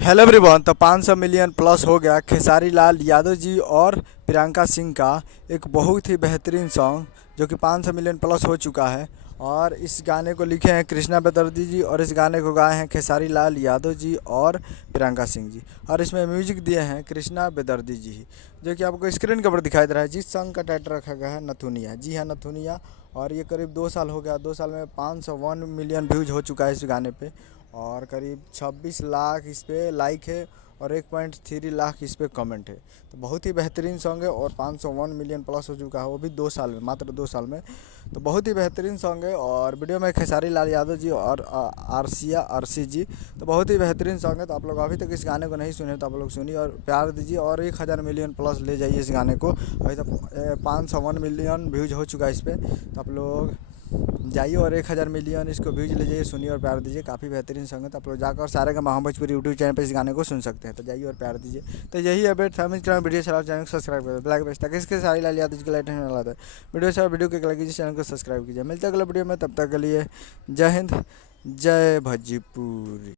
Hello everyone. तो 500 million plus हो गया खेसारी लाल यादव जी और प्रियंका सिंह का एक बहुत ही बेहतरीन सॉन्ग जो कि 500 मिलियन प्लस हो चुका है। और इस गाने को लिखे हैं कृष्णा बेदर्जी जी और इस गाने को गाए हैं खेसारी लाल यादव जी और प्रियंका सिंह जी। और इसमें म्यूजिक दिए हैं कृष्णा बेदर्जी जी ही, जो कि आपको स्क्रीन के ऊपर दिखाई दे रहा है। जिस सॉन्ग का टाइटल रखा गया है नथुनिया। जी हाँ, नथुनिया। और ये करीब 2 साल हो गया। 2 साल में 501 मिलियन व्यूज हो चुका है इस गाने पे। और करीब 26 लाख इस पे लाइक है और 1.3 लाख इस पे कमेंट है। तो बहुत ही बेहतरीन सॉन्ग है और 501 मिलियन प्लस हो चुका है, वो भी 2 साल में, मात्र 2 साल में। तो बहुत ही बेहतरीन सॉन्ग है। और वीडियो में खेसारी लाल यादव जी और आरसिया आरसी जी। तो बहुत ही बेहतरीन सॉन्ग है। तो आप लोग अभी तक इस गाने को नहीं सुने तो आप लोग सुनिए और प्यार दीजिए और 1000 मिलियन प्लस ले जाइए इस गाने को। अभी तक 501 मिलियन व्यूज हो चुका है इस पर। तो आप लोग जाइए और 1000 मिलियन इसको व्यूज ले जाइए, सुनिए और प्यार दीजिए। काफ़ी बेहतरीन सॉन्ग है। तो आप लोग जाकर सारेगामा भोजपुरी यूट्यूब चैनल पर इस गाने को सुन सकते हैं। तो जाइए और प्यार दीजिए। तो यही अपडेट था। वीडियो चला चैनल को सब्सक्राइब कर ब्लैक बेस्ट तक इसके सारी लाल यादव के लाइट होने वाला था। वीडियो के लाइक कीजिए, चैनल को सब्सक्राइब कीजिए। मिलते हैं अगले वीडियो में, तब तक के लिए जय हिंद, जय भोजपुरी।